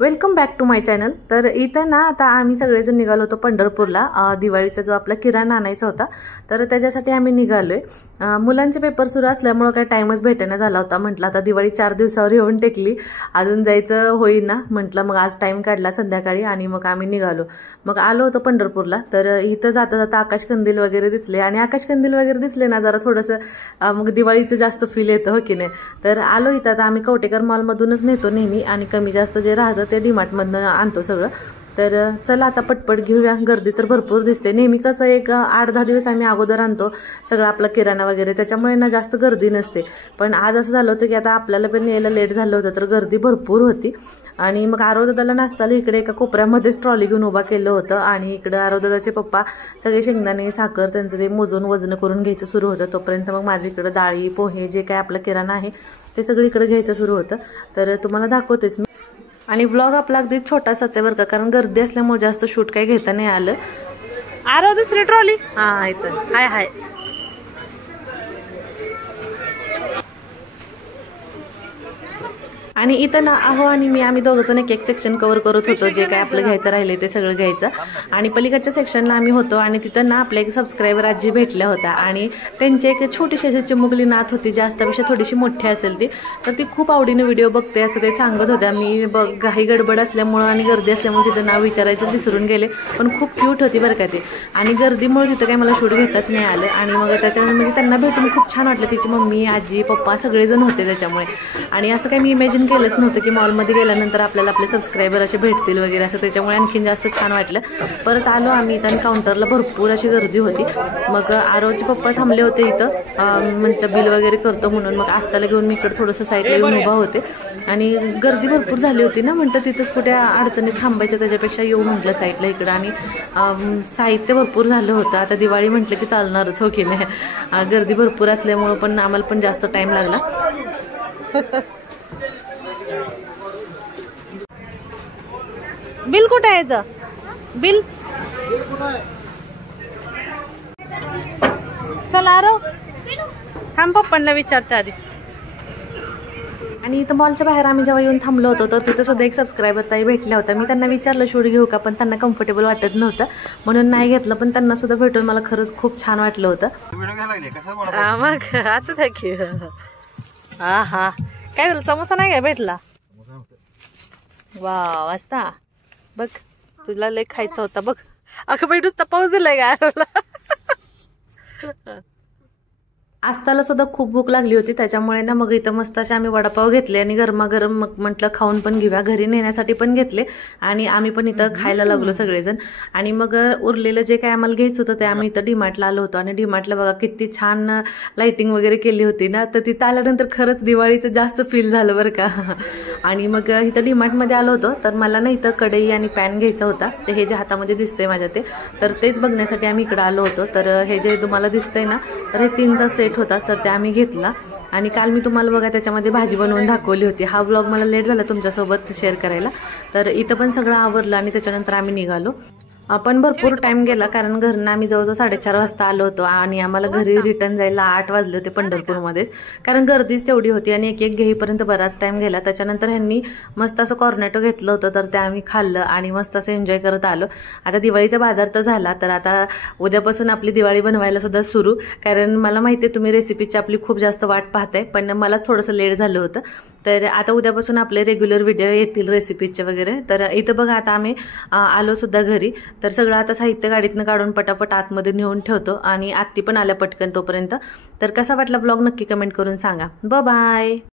Welcome back to my channel. तर इथं ना आता आम्ही सगळेजण निघालो होतो पंढरपूरला दिवाळीचा जो आपला किराणा आणायचा होता, तर त्याच्यासाठी आम्ही निघालोय। मुलांचे पेपर सुरू असल्यामुळे काही टाइमच भेटेना झाला होता। म्हटलं आता दिवाळी 4 दिवसावर येऊन टेकली, अजून जायचं होईल ना, म्हटलं मग आज टाइम काढला संध्याकाळी आणि मग आम्ही निघालो। मग आलो होतो पंढरपूरला। तर इथं जाता जाता आकाशकंदील वगैरे दिसले आणि आकाशकंदील वगैरे दिसले ना जरा थोडंसं मग दिवाळीचं जास्त फील येतं, हो की नाही। तर आलो इथं आता आम्ही कवटेकर मॉल मधूनच नेतो नेहमी आणि कमी जास्त जे राहतं ते डीमार्ट मधनं आणतो सगळं। तर चला आता पटपट घेऊया, गर्दी तर भरपूर दिसते। नेहमी कसं एक 8-10 दिवस आम्ही अगोदर आणतो सगळं आपला किराणा वगैरे, त्याच्यामुळे ना जास्त गर्दी नसते। पण आज असं झालं होतं की आता आपल्याला पण यायला लेट झालं होतं, तर गर्दी भरपूर होती। आणि मग आरोदादाला नाश्ताला इकडे एका कोपऱ्यामध्येच ट्रॉली घेऊन उभा केलं होतं आणि इकडे आरोदादाचे पप्पा सगळे शेंगदाणे साखर त्यांचं ते मोजून वजन करून घ्यायचं सुरू होतं। तोपर्यंत मग माझं इकडे डाळी पोहे जे काय आपला किराणा आहे ते सगळं इकडे घ्यायचं सुरू होतं। तर तुम्हाला दाखवतेच मी। आणि व्लॉग आपला अगदी छोटासाच आहे बरं का, कारण गर्दी असल्यामुळे जास्त शूट काही घेता नाही आलं। आरो दुसरी ट्रॉली हा इथं हाय हाय। आणि इथं ना अहो आणि मी आम्ही दोघंजण एक सेक्शन कव्हर करत होतो, जे काय आपलं घ्यायचं राहिले ते सगळं घ्यायचं। आणि पलीकडच्या सेक्शनला आम्ही होतो आणि तिथं ना आपल्या एक सबस्क्रायबर आजी भेटल्या होत्या आणि त्यांची एक छोटीशी अशी चिमुकली नात होती, जास्तपेक्षा थोडीशी मोठी असेल ती। तर ती खूप आवडीने व्हिडिओ बघते असं ते सांगत होत्या। मी घाई गडबड असल्यामुळं आणि गर्दी असल्यामुळे तिथं नाव विचारायचं विसरून गेले, पण खूप क्यूट होती बरं का ती। आणि गर्दीमुळे तिथं काही मला शूट घेताच नाही आलं। आणि मग त्याच्यानंतर म्हणजे त्यांना भेटून खूप छान वाटलं, तिची मम्मी आजी पप्पा सगळेजण होते त्याच्यामुळे। आणि असं काही मी इमॅजिन केलंच नव्हतं की मॉलमध्ये गेल्यानंतर आपल्याला आपले सबस्क्रायबर असे भेटतील वगैरे असं, त्याच्यामुळे आणखीन जास्त छान वाटलं। परत आलो आम्ही इथं आणि काउंटरला भरपूर अशी गर्दी होती। मग आरोचे पप्पा थांबले होते इथं, म्हटलं बिल वगैरे करतो म्हणून। मग आस्ताला घेऊन मी इकडे थोडंसं साईडला येऊन उभा होते आणि गर्दी भरपूर झाली होती ना, म्हटलं तिथंच कुठे अडचणीत थांबायचं त्याच्यापेक्षा येऊ म्हटलं साईडला इकडं। आणि साहित्य भरपूर झालं होतं, आता दिवाळी म्हटलं की चालणारच, हो की नाही। गर्दी भरपूर असल्यामुळं पण आम्हाला पण जास्त टाइम लागला। बिल कुठे आहे याचं? बिल चला आरो थांब, पप्पांना विचारते आधी। आणि इथं मॉलच्या बाहेर आम्ही जेव्हा येऊन थांबलो होतो तर तिथं सुद्धा एक सबस्क्रायबर ताई भेटल्या होत्या। मी त्यांना विचारलं शूट घेऊ का, पण त्यांना कम्फर्टेबल वाटत नव्हतं म्हणून नाही घेतलं। पण त्यांना सुद्धा भेटून मला खरंच खूप छान वाटलं होतं। मग असं द्या की हा हा, काय झालं समोसा नाही काय भेटला? वा वाजता बघ, तुला लय खायचा होता बघ। अगं बाई नुसता पाऊस दिलाय का? आस्ताला सुद्धा खूप भूक लागली होती, त्याच्यामुळे ना मग इथं मस्त असे आम्ही वडापाव घेतले आणि गरमागरम मग म्हटलं खाऊन पण घेऊया, घरी नेण्यासाठी पण घेतले आणि आम्ही पण इथं खायला लागलो सगळेजण। आणि मग उरलेलं जे काय आम्हाला घ्यायचं होतं ते आम्ही इथं डीमार्टला आलो होतो। आणि डीमार्टला बघा किती छान लाइटिंग वगैरे केली होती ना, तर तिथं आल्यानंतर खरंच दिवाळीचं जास्त फील झालं बरं का। आणि मग इथं डीमार्टमध्ये आलो होतो तर मला ना इथं कढई आणि पॅन घ्यायचा होता, ते हे जे हातामध्ये दिसतंय माझ्या ते, तर तेच बघण्यासाठी आम्ही इकडं आलो होतो। तर हे जे तुम्हाला दिसतंय ना, तर हे 3चा सेट होता, तर ते आम्ही घेतला। आणि काल मी तुम्हाला बघा त्याच्यामध्ये भाजी बनवून दाखवली होती। हा व्लॉग मला लेट झाला तुमच्यासोबत शेअर करायला। तर इथं पण सगळं आवरलं आणि त्याच्यानंतर आम्ही निघालो। पण भरपूर टाइम गेला, कारण घरनं आम्ही जवळजवळ 4:30 वाजता आलो होतो आणि आम्हाला घरी रिटर्न जायला 8 वाजले होते पंढरपूरमध्येच, कारण गर्दीच तेवढी होती आणि एक घेईपर्यंत बराच टाइम गेला। त्याच्यानंतर ह्यांनी मस्त असं कॉर्नेटो घेतलं होतं, तर ते आम्ही खाल्लं आणि मस्त असं एन्जॉय करत आलो। आता दिवाळीचा बाजार तर झाला, तर आता उद्यापासून आपली दिवाळी बनवायला सुद्धा सुरू, कारण मला माहिती आहे तुम्ही रेसिपीची आपली खूप जास्त वाट पाहताय, पण मलाच थोडंसं लेट झालं होतं। तर आता उद्यापासून आपले रेग्युलर व्हिडिओ येतील रेसिपीचे वगैरे। तर इथं बघा आता आम्ही आलो सुद्धा घरी, तर सगळं आता साहित्य गाडीतनं काढून पटापट आतमध्ये नेऊन ठेवतो आणि आत्ती पण आल्या पटकन तोपर्यंत। तर कसा वाटला ब्लॉग नक्की कमेंट करून सांगा। Bye bye.